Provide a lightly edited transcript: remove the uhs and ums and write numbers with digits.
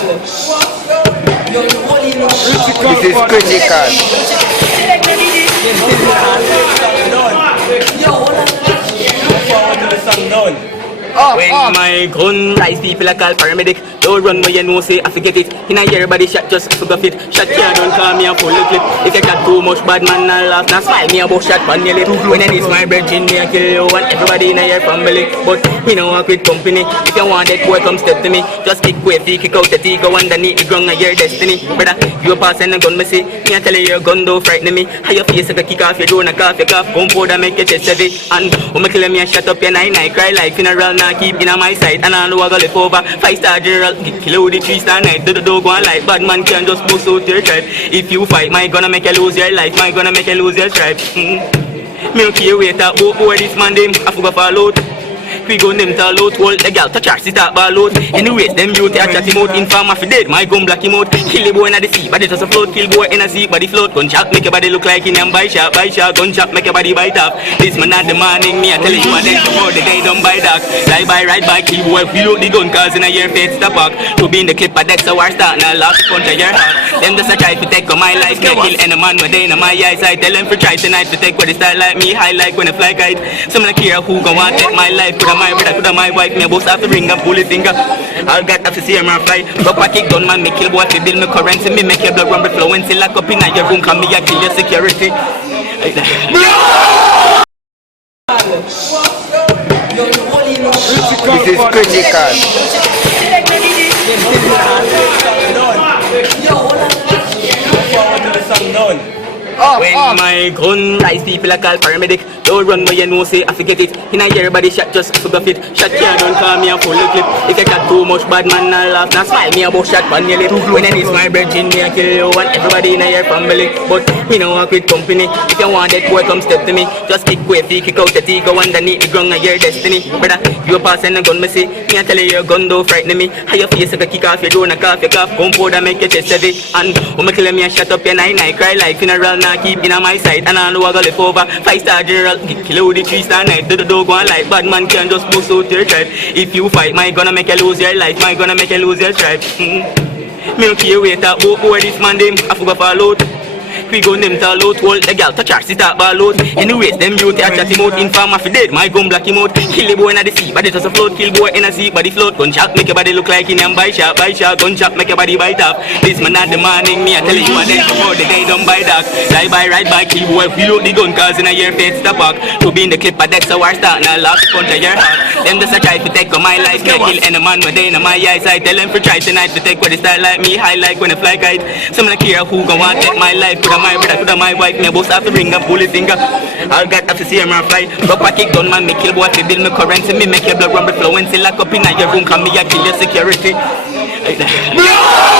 This is critical. When my gun rise, people I call paramedic. Don't run where you know say I forget it. In a year body shot just forgot it. Shot here don't call me a full clip. If you got too much bad man I laugh. Now smile me about shot pan your lip. When I need my brethren me I kill you and everybody in a your family. But me no walk with company. If you want that boy come step to me. Just kick away free, kick out the tea, go underneath the ground of your destiny. Brother, you a pass and a gun me see. Me I tell you your gun don't frighten me. How your face like a kick off your drone a cough your cough. Come forward and make your chest heavy. And when me kill me I shut up your nine night cry like funeral. Now keep in my sight and I know I got left over. 5-star general, kill out the 3-star night. Do the dog one like bad man can just boost out your tribe. If you fight, my gonna make you lose your life. My gonna make you lose your tribe. Me no care wait that boy this man them I forgot fall out. We gun them tall out, hold the gal to charge the start ball out. Anyways, them beauty I chat him out, inform if he dead, my gun black him out. Kill the boy in the sea, but it was a float, kill boy in a sea, body float. Gunshot make your body look like in and buy shot, gunshot make your body bite off. This man not demanding me, I tell you and then tomorrow the guy don't buy dog. Lie by, right by, kill boy, we load the gun cause in a year face the park. To be in the clip of that's a war start, now lock the punch of your heart. Them just a try to take on my life, can't kill any man when they in my eyes. I tell them to try tonight to take what they style like me, high like when I fly kite. Some don't care who gon' want take my life, coulda my brother, coulda my wife, me a boss have to ring and pull it finger. All got have to see him and fly. Drop a kick down man, me kill boy to build me currency. Me make your blood run flowing till lock up in your room, come me a kill your security. Like that. This is critical. When my gun rise, people I call paramedic. Don't run where you know say I forget it. In a year body shot just forgot it. Shot here don't call me a full clip. If you got too much bad man I laugh. Now smile me about shot pan your lip. When I need my brethren me I kill you and everybody in a your family. But me no walk with company. If you want that boy come step to me. Just kick away free, kick out the tea, go underneath the ground of your destiny. Brother, you a pass and a gun me see. Me I tell you your gun don't frighten me. How your face like a kick off your drone a cough your cough. Come forward and make your chest heavy. And when me kill me I shut up your nine I cry like funeral. Now keep in my sight and I know I got left over. 5-star general, kill out the 3-star night. Do the dog one like bad man can just boost out your tribe. If you fight, my gonna make you lose your life. My gonna make you lose your tribe. Me no care wait that boy this man them I forgot fall out. We gun them tall out, hold the gal to charge the start ball out. Anyways, them beauty I chat him out, inform if he dead, my gun black him out. Kill the boy in the sea, but it was a float, kill boy in a sea, body float. Gunshot make your body look like in and buy shot, gunshot make your body bite off. This man not demanding me, I tell you and then tomorrow the guy don't buy dog. Lie by, right by, kill boy, we load the gun cause in a year face the park. To be in the clip of that's a war start, now lock the punch of your heart. Them just a try to take on my life, can't kill any man when they in my eyes. I tell them to try tonight to take what they style like me, high like when I fly kite. Some don't care who gon' want take my life, coulda my brother, coulda my wife, me a boss have to ring and pull it finger. All got have to see him and fly. Drop a kick down man, me kill boy to build me currency. Me make your blood run flowing till lock up in your room, come me a kill your security. Like that.